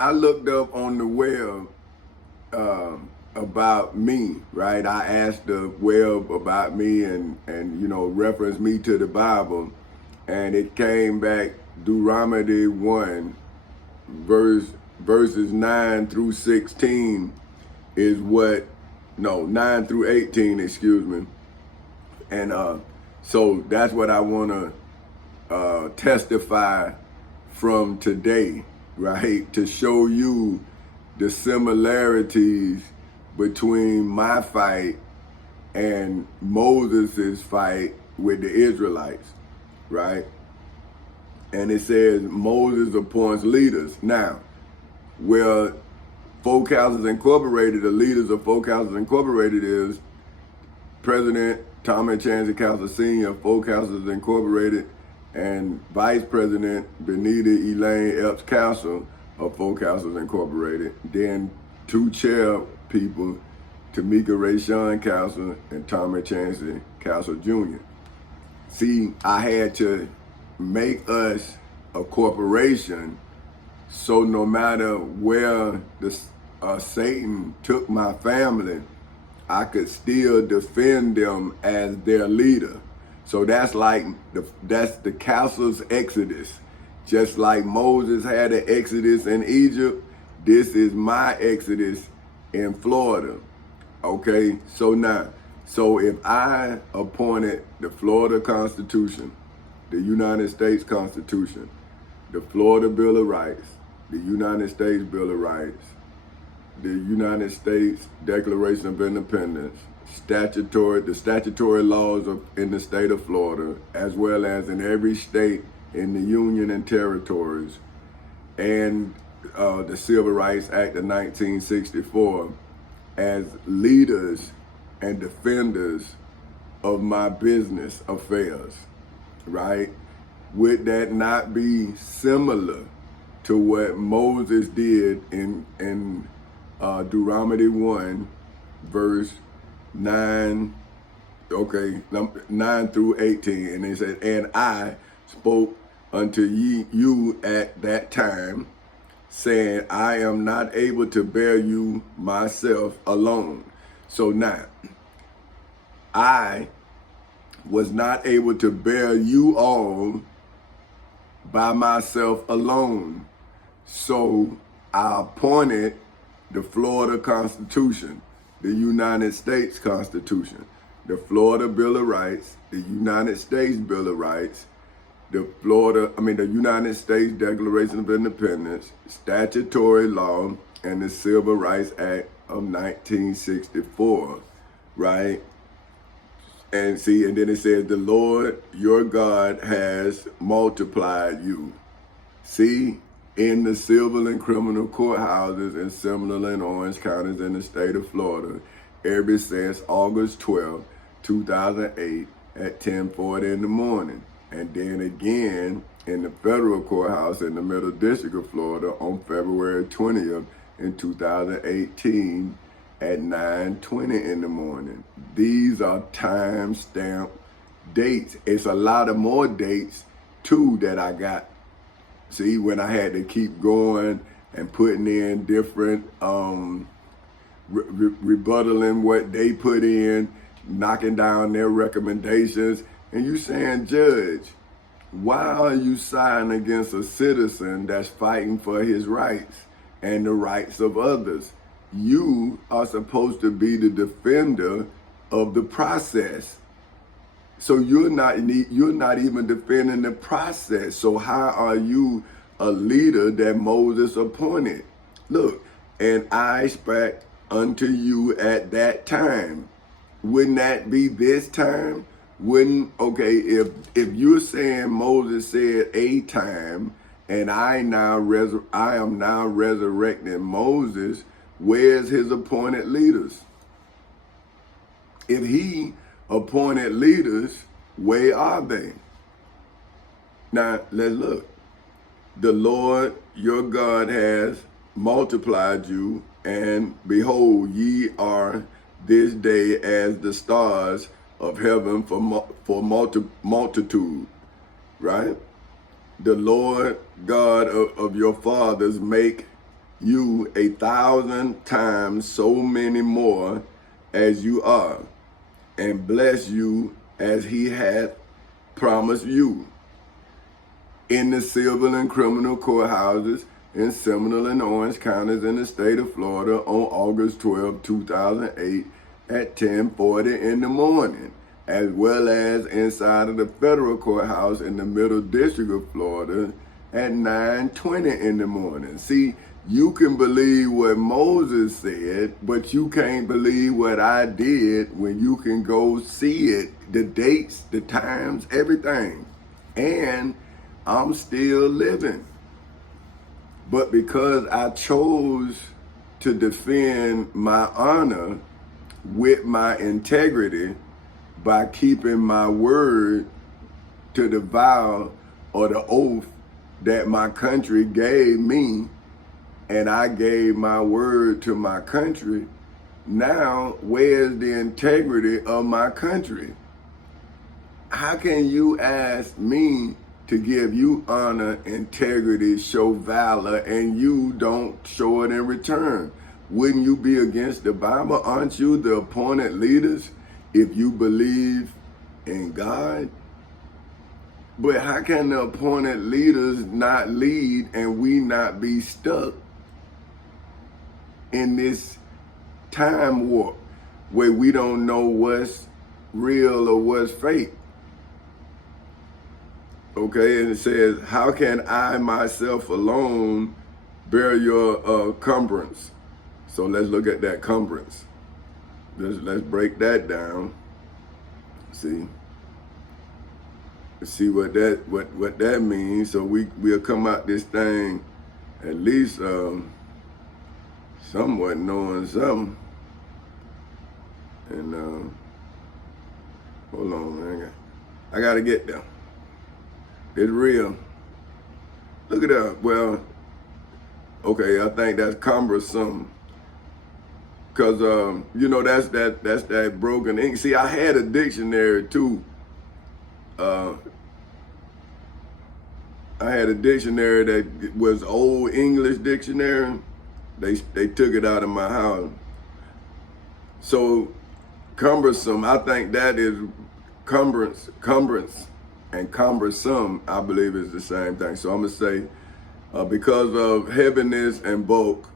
I looked up on the web about me, right? I asked the web about me and referenced me to the Bible, and it came back Deuteronomy 1 verses 9 through 16 is what, no, 9 through 18, excuse me. And so that's what I want to testify from today, right? To show you the similarities between my fight and Moses' fight with the Israelites, right? And it says Moses appoints leaders. Now, where Folk Houses Incorporated, the leaders of Folk Houses Incorporated is President Tommy Chancy Castle Sr. of Folk Houses Incorporated and Vice President Benita Elaine Epps Castle of Folk Houses Incorporated. Then two chair people, Tamika Rayshawn Castle and Tommy Chancy Castle Jr. See, I had to make us a corporation, so no matter where Satan took my family, I could still defend them as their leader. So that's like that's the castle's exodus. Just like Moses had an exodus in Egypt, this is my exodus in Florida. Okay, so if I appointed the Florida Constitution, the United States Constitution, the Florida Bill of Rights, the United States Bill of Rights, the United States Declaration of Independence, the statutory laws in the state of Florida, as well as in every state in the Union and territories, and the Civil Rights Act of 1964 as leaders and defenders of my business affairs, right? Would that not be similar to what Moses did in Deuteronomy 1, verse 9, 9 through 18. And they said, and I spoke unto you at that time, saying, I am not able to bear you myself alone. So now, I was not able to bear you all by myself alone. So I appointed the Florida Constitution, the United States Constitution, the Florida Bill of Rights, the United States Bill of Rights, the United States Declaration of Independence, statutory law, and the Civil Rights Act of 1964, right? And see, and then it says, the Lord your God has multiplied you. See, in the civil and criminal courthouses in Seminole and Orange counties in the state of Florida, ever since August 12, 2008 at 10:40 in the morning. And then again in the federal courthouse in the Middle District of Florida on February 20th in 2018 at 9:20 in the morning. These are time-stamped dates. It's a lot of more dates too that I got. See, when I had to keep going and putting in different, rebuttaling what they put in, knocking down their recommendations. And you saying, Judge, why are you siding against a citizen that's fighting for his rights and the rights of others? You are supposed to be the defender of the process. So you're not even defending the process. So how are you a leader that Moses appointed? Look, and I spake unto you at that time. Wouldn't that be this time? If you're saying Moses said a time, and I am now resurrecting Moses, where's his appointed leaders? If he appointed leaders, where are they? Now, let's look. The Lord your God has multiplied you, and behold, ye are this day as the stars of heaven for multitude, right? The Lord God of your fathers make you 1,000 times so many more as you are, and bless you as he hath promised you. In the civil and criminal courthouses in Seminole and Orange counties in the state of Florida on August 12, 2008 at 10:40 in the morning, as well as inside of the federal courthouse in the Middle District of Florida at 9:20 in the morning. See, you can believe what Moses said, but you can't believe what I did when you can go see it, the dates, the times, everything. And I'm still living. But because I chose to defend my honor with my integrity by keeping my word to the vow or the oath that my country gave me, and I gave my word to my country, now where's the integrity of my country? How can you ask me to give you honor, integrity, show valor, and you don't show it in return? Wouldn't you be against the Bible? Aren't you the appointed leaders if you believe in God? But how can the appointed leaders not lead and we not be stuck in this time warp where we don't know what's real or what's fake? Okay, and it says, how can I myself alone bear your cumbrance? So let's look at that cumbrance. Let's break that down. See what that means. So we'll come out this thing at least somewhat knowing something. And hold on, man. I gotta get there. It's real. Look it up. Well, okay, I think that's cumbersome. Cause that's that broken ink. See, I had a dictionary too. I had a dictionary that was old English dictionary. They took it out of my house. So cumbersome, I think that is cumbrance and cumbersome, I believe is the same thing. So I'm gonna say, because of heaviness and bulk,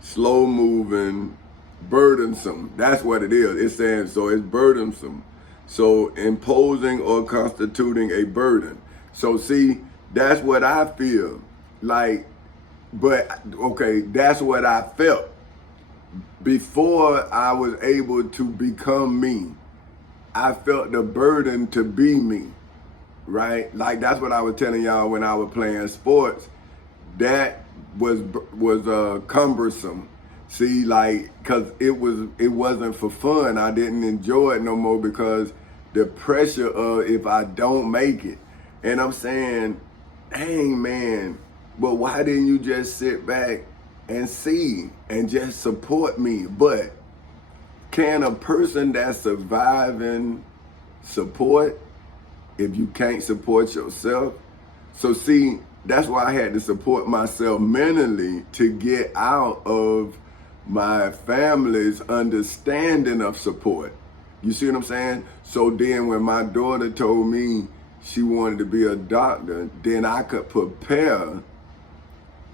slow moving, burdensome. That's what it is. It's saying, so it's burdensome. So imposing or constituting a burden. So see, that's what I feel like, but okay, that's what I felt before I was able to become me. I felt the burden to be me, right? Like that's what I was telling y'all when I was playing sports. That was cumbersome. See, like, cause it wasn't for fun. I didn't enjoy it no more because the pressure of if I don't make it. And I'm saying, dang man, but why didn't you just sit back and see and just support me? But can a person that's surviving support if you can't support yourself? So see, that's why I had to support myself mentally to get out of my family's understanding of support. You see what I'm saying? So then when my daughter told me she wanted to be a doctor, then I could prepare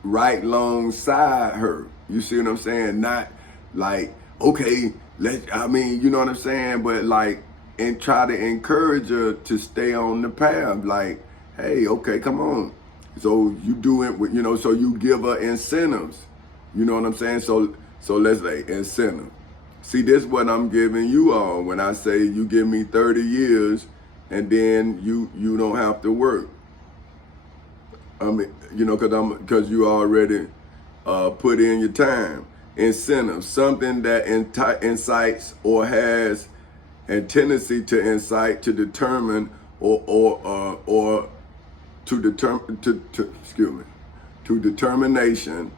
right alongside her. You see what I'm saying? Not like, okay, you know what I'm saying? But like, and try to encourage her to stay on the path. Like, hey, okay, come on. So you do it with, so you give her incentives. You know what I'm saying? So let's say incentive. See, this is what I'm giving you all when I say you give me 30 years and then you don't have to work. I mean, because you already put in your time. Incentive, something that incites or has a tendency to incite, to determine, or to determination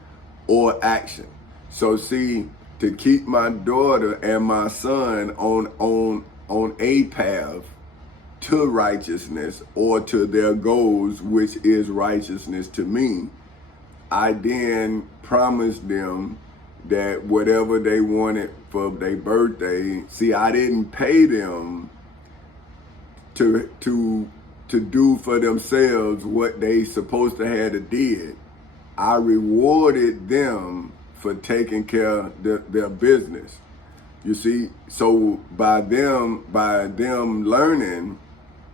or action. So see, to keep my daughter and my son on a path to righteousness or to their goals, which is righteousness to me, I then promised them that whatever they wanted for their birthday, see, I didn't pay them to do for themselves what they supposed to have to did. I rewarded them for taking care of their business. You see, so by them learning,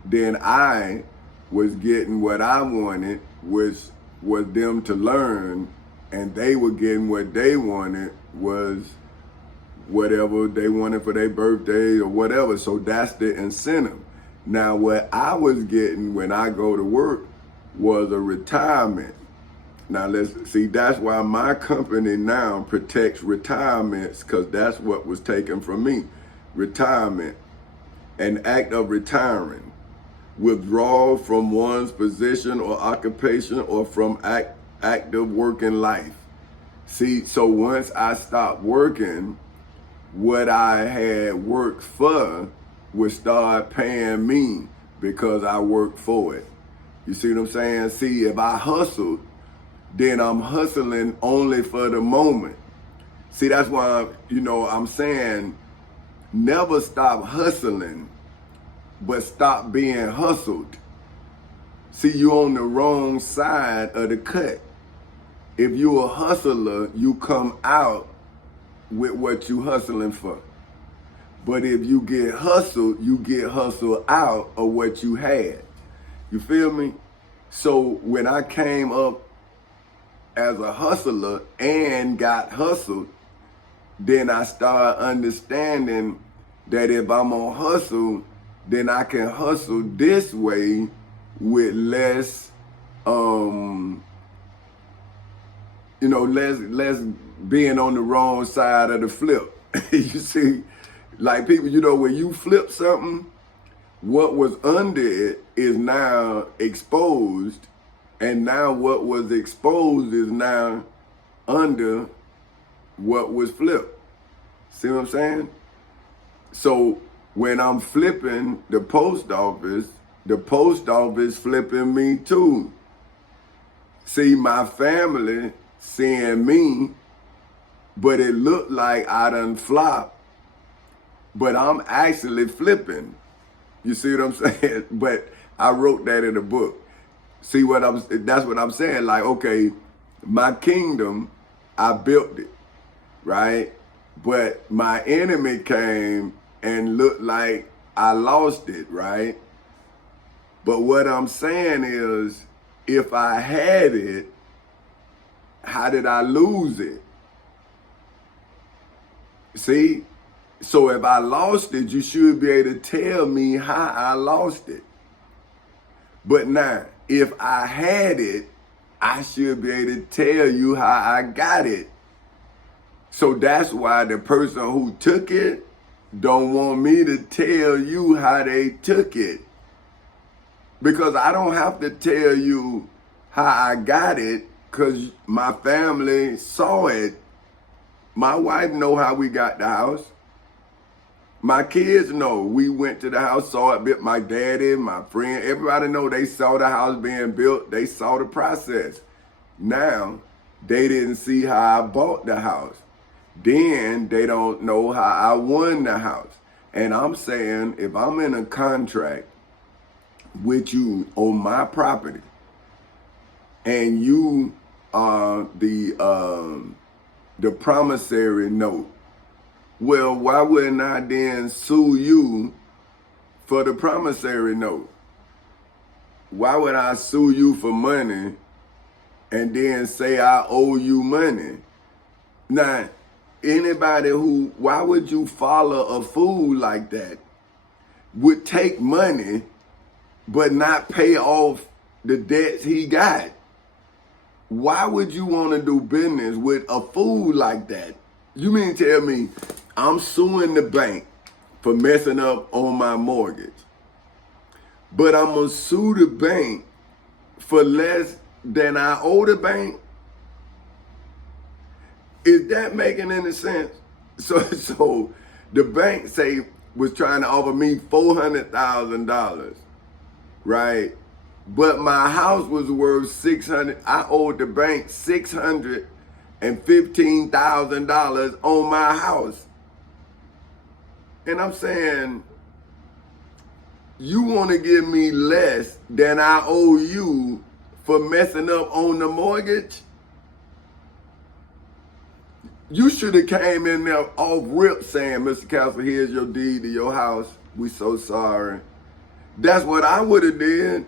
then I was getting what I wanted, which was them to learn, and they were getting what they wanted, was whatever they wanted for their birthday or whatever. So that's the incentive. Now, what I was getting when I go to work was a retirement. Now, let's see, that's why my company now protects retirements, because that's what was taken from me. Retirement, an act of retiring, withdrawal from one's position or occupation or from active working life. See, so once I stopped working, what I had worked for would start paying me because I worked for it. You see what I'm saying? See, if I hustled, then I'm hustling only for the moment. See, that's why, I'm saying never stop hustling, but stop being hustled. See, you're on the wrong side of the cut. If you're a hustler, you come out with what you hustling for. But if you get hustled, you get hustled out of what you had. You feel me? So when I came up as a hustler and got hustled, then I started understanding that if I'm on hustle, then I can hustle this way with less, less being on the wrong side of the flip. You see, like people, when you flip something, what was under it is now exposed, and now what was exposed is now under what was flipped. See what I'm saying? So when I'm flipping the post office flipping me too. See, my family seeing me, but it looked like I done flopped, but I'm actually flipping. You see what I'm saying? But I wrote that in a book. See that's what I'm saying. Like, okay, my kingdom, I built it, right? But my enemy came and looked like I lost it, right? But what I'm saying is, if I had it, how did I lose it? See? So if I lost it, you should be able to tell me how I lost it. But now, if I had it, I should be able to tell you how I got it. So that's why the person who took it don't want me to tell you how they took it. Because I don't have to tell you how I got it, because my family saw it. My wife know how we got the house. My kids know. We went to the house, saw it built. My daddy, my friend, everybody know they saw the house being built. They saw the process. Now, they didn't see how I bought the house. Then they don't know how I won the house. And I'm saying, if I'm in a contract with you on my property, and you are the promissory note, well, why wouldn't I then sue you for the promissory note? Why would I sue you for money and then say I owe you money? Now, why would you follow a fool like that? Would take money but not pay off the debts he got. Why would you want to do business with a fool like that? You mean tell me I'm suing the bank for messing up on my mortgage, but I'm going to sue the bank for less than I owe the bank? Is that making any sense? So the bank was trying to offer me $400,000, right? But my house was worth 600. I owed the bank $615,000 on my house. And I'm saying, you want to give me less than I owe you for messing up on the mortgage? You should have came in there off rip saying, Mr. Castle, here's your deed to your house. We so sorry. That's what I would have did.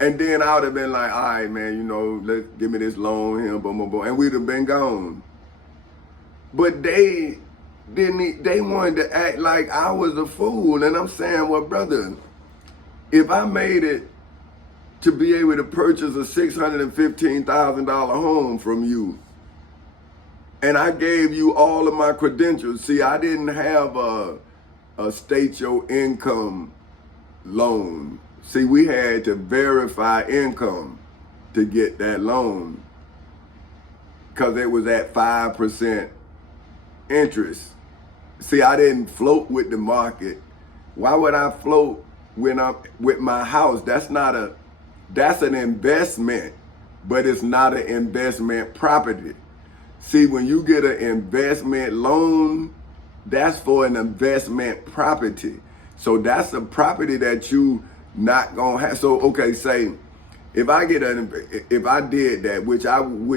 And then I would have been like, all right, man, you know, let's give me this loan here, boom, boom, boom. And we'd have been gone. But they wanted to act like I was a fool. And I'm saying, well, brother, if I made it to be able to purchase a $615,000 home from you, and I gave you all of my credentials. See, I didn't have a state your income loan. See, we had to verify income to get that loan because it was at 5% interest. See, I didn't float with the market. Why would I float when I'm with my house? That's an investment, but it's not an investment property. See, when you get an investment loan, that's for an investment property. So that's a property that you not gonna have. So okay, say if I did that, which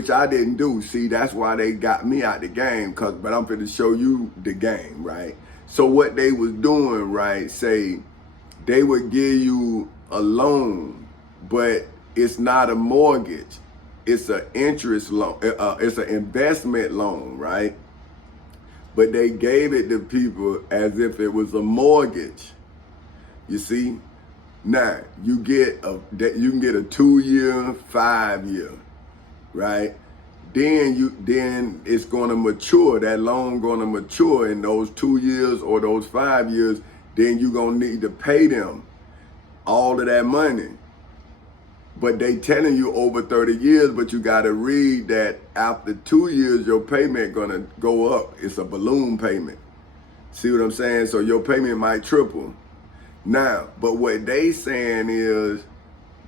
I didn't do. See, that's why they got me out the game. But I'm finna show you the game, right? So what they was doing, right? Say they would give you a loan, but it's not a mortgage. It's an interest loan. It's an investment loan, right? But they gave it to people as if it was a mortgage. You see? Now you can get a 2-year, 5-year, right? Then it's going to mature. That loan going to mature in those 2 years or those 5 years. Then you're going to need to pay them all of that money. But they telling you over 30 years, but you got to read that after 2 years, your payment going to go up. It's a balloon payment. See what I'm saying? So your payment might triple. Now, but what they saying is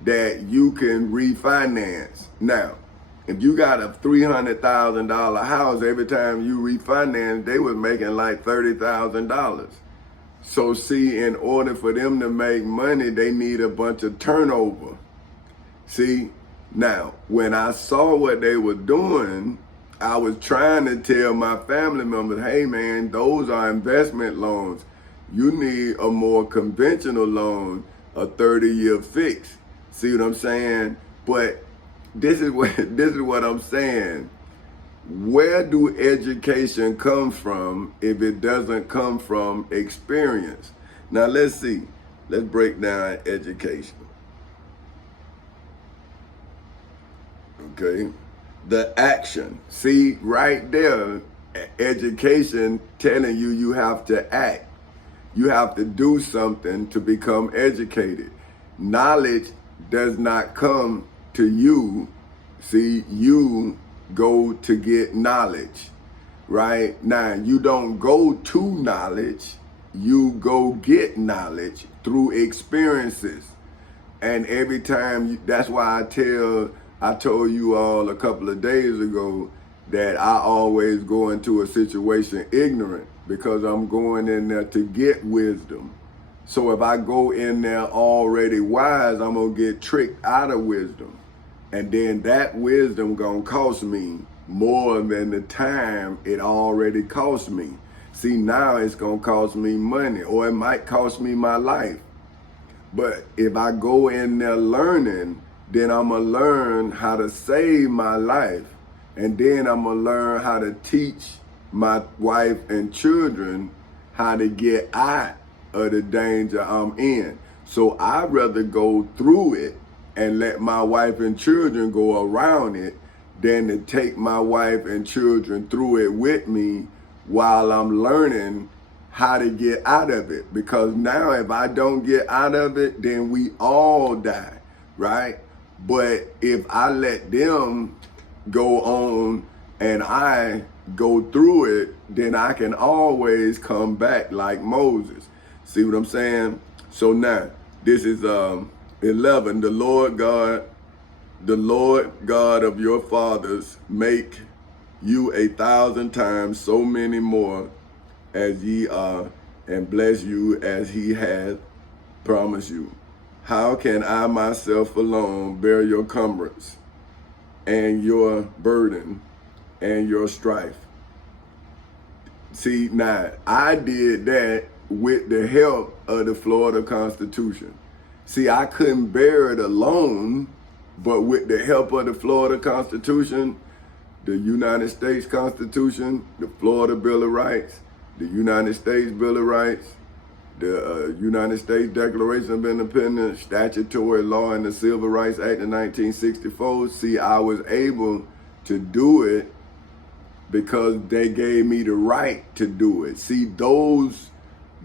that you can refinance. Now, if you got a $300,000 house, every time you refinance, they was making like $30,000. So see, in order for them to make money, they need a bunch of turnover. See, now, when I saw what they were doing, I was trying to tell my family members, hey man, those are investment loans. You need a more conventional loan, a 30-year fix. See what I'm saying? But this is what I'm saying. Where do education come from if it doesn't come from experience? Now let's see. Let's break down education. Okay. The action. See, right there, education telling you have to act. You have to do something to become educated. Knowledge does not come to you. See, you go to get knowledge, right? Now, you don't go to knowledge. You go get knowledge through experiences. And every time, that's why I told you all a couple of days ago that I always go into a situation ignorant because I'm going in there to get wisdom. So if I go in there already wise, I'm gonna get tricked out of wisdom. And then that wisdom gonna cost me more than the time it already cost me. See, now it's gonna cost me money, or it might cost me my life. But if I go in there learning, then I'm gonna learn how to save my life. And then I'm gonna learn how to teach my wife and children how to get out of the danger I'm in. So I'd rather go through it and let my wife and children go around it than to take my wife and children through it with me while I'm learning how to get out of it. Because now if I don't get out of it, then we all die, right? But if I let them go on and I go through it, then I can always come back like Moses. See what I'm saying? So now, this is 11, the Lord God of your fathers make you 1,000 times so many more as ye are, and bless you as he hath promised you. How can I myself alone bear your cumbrance and your burden and your strife? See, now, I did that with the help of the Florida Constitution. See, I couldn't bear it alone, but with the help of the Florida Constitution, the United States Constitution, the Florida Bill of Rights, the United States Bill of Rights, the United States Declaration of Independence, statutory law, and the Civil Rights Act of 1964. See, I was able to do it because they gave me the right to do it. See, those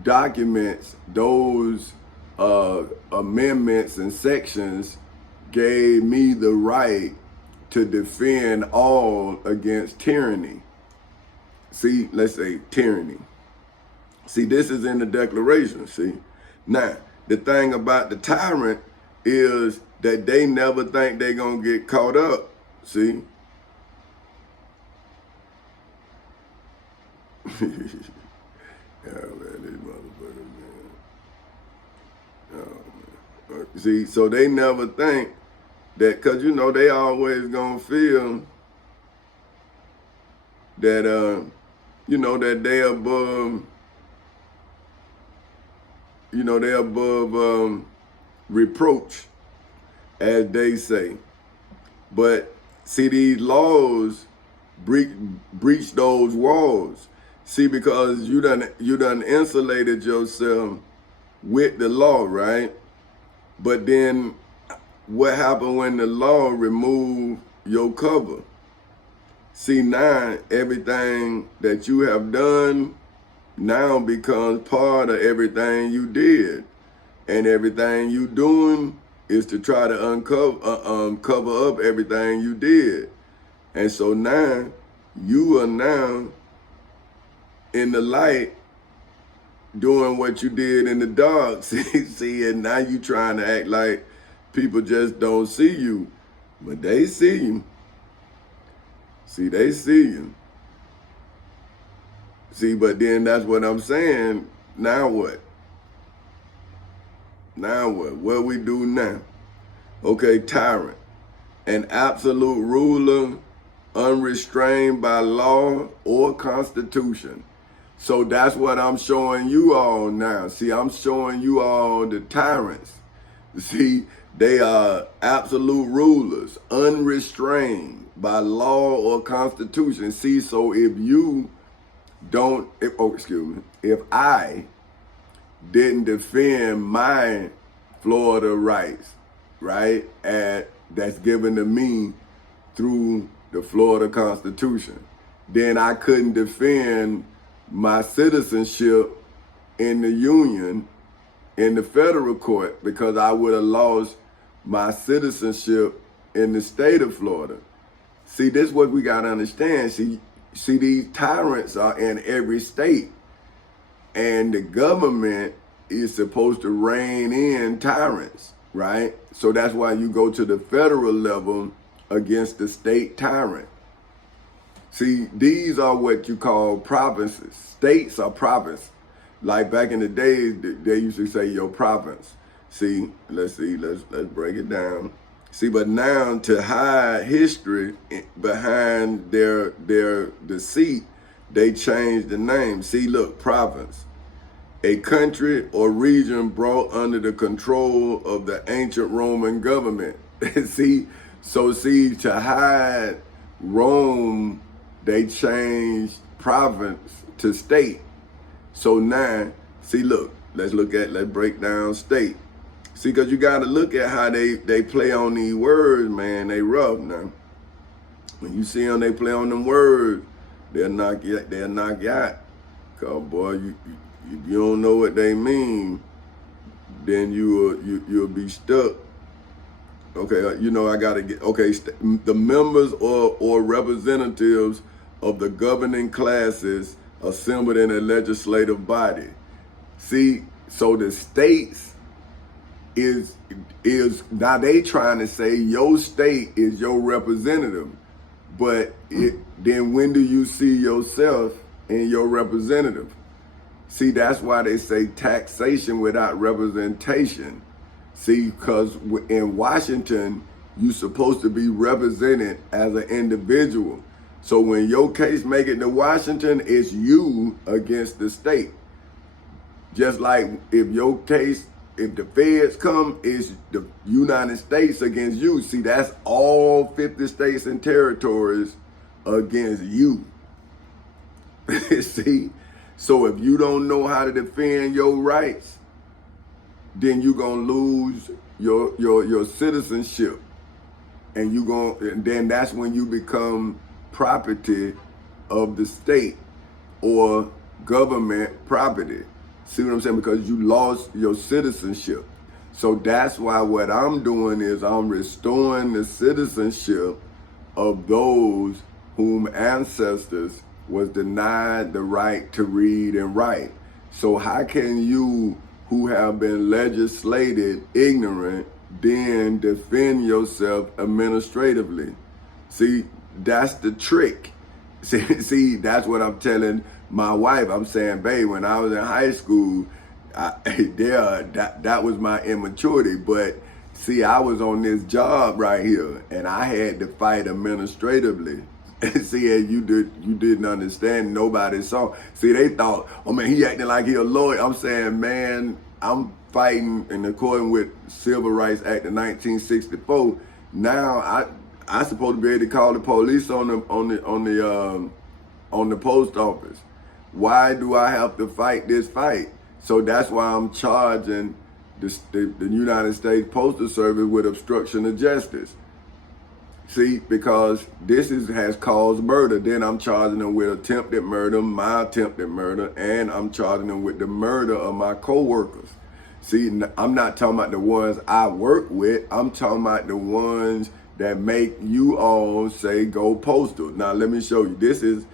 documents, those amendments and sections gave me the right to defend all against tyranny. See, let's say tyranny. See, this is in the Declaration, see. Now, the thing about the tyrant is that they never think they're going to get caught up, see. Yeah, man, these motherfuckers, man. Oh, man. See, so they never think that, because, you know, they always going to feel that, you know, that they're above, you know, they're above reproach, as they say. But see, these laws breach those walls. See, because you done insulated yourself with the law, right? But then what happened when the law removed your cover? See, now everything that you have done now becomes part of everything you did. And everything you doing is to try to cover up everything you did. And so now you are now in the light doing what you did in the dark. See, and now you trying to act like people just don't see you, but they see you. See, they see you. See, but then that's what I'm saying. Now what? Now what? What we do now? Okay, tyrant, an absolute ruler, unrestrained by law or constitution. So that's what I'm showing you all now. See, I'm showing you all the tyrants. See, they are absolute rulers, unrestrained by law or constitution. See, so if you don't, if I didn't defend my Florida rights, right, that's given to me through the Florida Constitution, then I couldn't defend my citizenship in the union, in the federal court, because I would have lost my citizenship in the state of Florida. See, this is what we got to understand. See, these tyrants are in every state, and the government is supposed to rein in tyrants, right? So that's why you go to the federal level against the state tyrant. See, these are what you call provinces. States are province. Like back in the days, they used to say your province. See, let's break it down. See, but now to hide history behind their deceit, they changed the name. See, look, province. A country or region brought under the control of the ancient Roman government. See, to hide Rome, they changed province to state. So now, see, look, let's break down state. See, because you got to look at how they play on these words, man. They rough now. When you see them, they play on them words, they'll knock you out. Because, boy, if you don't know what they mean, then you'll be stuck. Okay, you know, I got to get, okay, the members or representatives of the governing classes assembled in a legislative body. See, so the states is now they trying to say your state is your representative, but then when do you see yourself in your representative? See, that's why they say taxation without representation. See, because in Washington, you're supposed to be represented as an individual. So when your case make it to Washington, it's you against the state. Just like if your case, if the feds come, it's the United States against you. See, that's all 50 states and territories against you. See? So if you don't know how to defend your rights, then you're gonna lose your citizenship. And then that's when you become property of the state or government property. See what I'm saying? Because you lost your citizenship. So that's why what I'm doing is I'm restoring the citizenship of those whom ancestors was denied the right to read and write. So how can you, who have been legislated ignorant, then defend yourself administratively? See, that's the trick. See, that's what I'm telling my wife. I'm saying, babe, when I was in high school, that was my immaturity. But see, I was on this job right here, and I had to fight administratively. See, and you didn't understand. Nobody saw. See, they thought, oh man, he acting like he a lawyer. I'm saying, man, I'm fighting in accordance with Civil Rights Act of 1964. Now I supposed to be able to call the police on the post office. Why do I have to fight this fight? So that's why I'm charging the United States Postal Service with obstruction of justice. See, because this has caused murder. Then I'm charging them with attempted murder, my attempted murder, and I'm charging them with the murder of my co-workers. See, I'm not talking about the ones I work with. I'm talking about the ones that make you all say go postal. Now let me show you. This is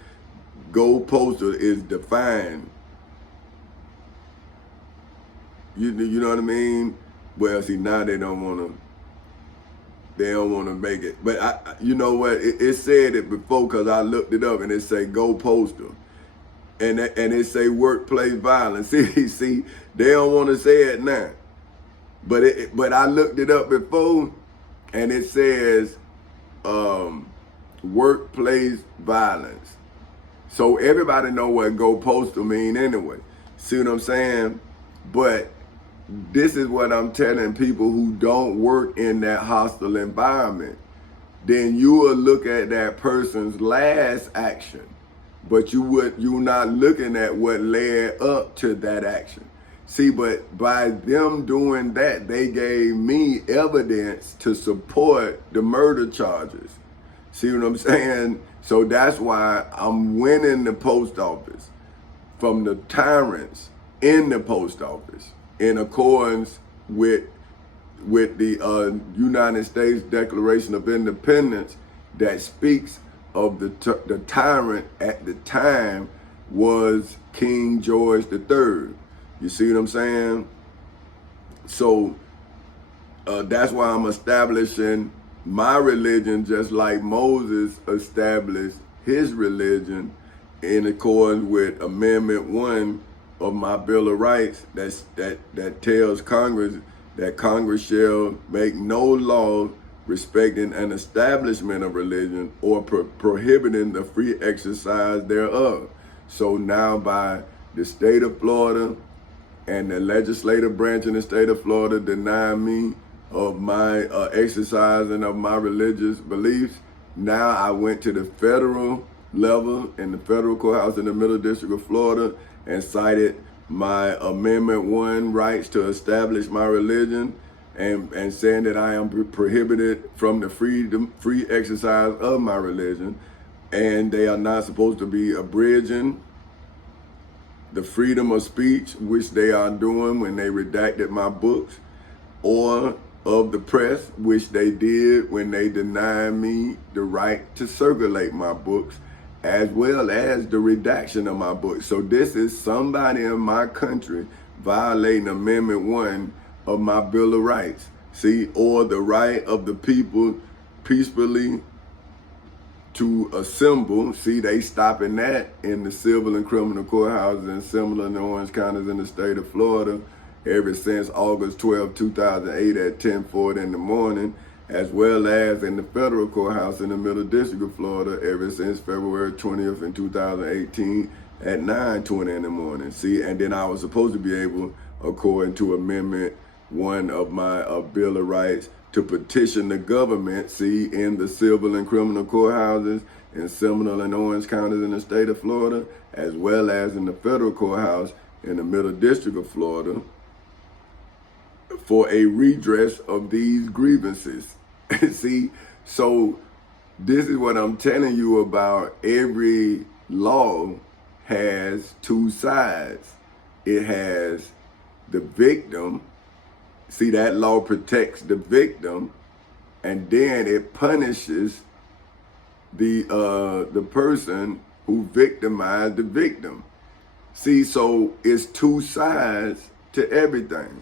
go postal is defined. You know what I mean? Well, see, now they don't want to make it. But you know what? It said it before because I looked it up and it say go postal. And it say workplace violence. See, they don't want to say it now. But I looked it up before and it says workplace violence. So everybody know what go postal mean anyway. See what I'm saying? But this is what I'm telling people who don't work in that hostile environment. Then you will look at that person's last action, but you're not looking at what led up to that action. See, but by them doing that, they gave me evidence to support the murder charges. See what I'm saying? So that's why I'm winning the post office from the tyrants in the post office, in accordance with the United States Declaration of Independence that speaks of the tyrant at the time was King George III. You see what I'm saying? So that's why I'm establishing my religion just like Moses established his religion in accordance with Amendment 1 of my Bill of Rights that tells Congress that Congress shall make no law respecting an establishment of religion or prohibiting the free exercise thereof. So now by the state of Florida and the legislative branch in the state of Florida denying me of my exercising of my religious beliefs, now I went to the federal level in the federal courthouse in the Middle District of Florida and cited my Amendment 1 rights to establish my religion and saying that I am prohibited from the free exercise of my religion, and they are not supposed to be abridging the freedom of speech, which they are doing when they redacted my books, or of the press, which they did when they denied me the right to circulate my books, as well as the redaction of my books. So this is somebody in my country violating Amendment 1 of my Bill of Rights. See, or the right of the people peacefully to assemble. See, they stopping that in the civil and criminal courthouses and similar in Orange counties in the state of Florida ever since August 12, 2008 at 10:40 in the morning, as well as in the federal courthouse in the Middle District of Florida ever since February 20th in 2018 at 9:20 in the morning. See, and then I was supposed to be able, according to Amendment 1 of my Bill of Rights, to petition the government, see, in the civil and criminal courthouses in Seminole and Orange counties in the state of Florida, as well as in the federal courthouse in the Middle District of Florida, for a redress of these grievances. See, so this is what I'm telling you about. Every law has two sides. It has the victim. See, that law protects the victim, and then it punishes the person who victimized the victim. See, so it's two sides to everything.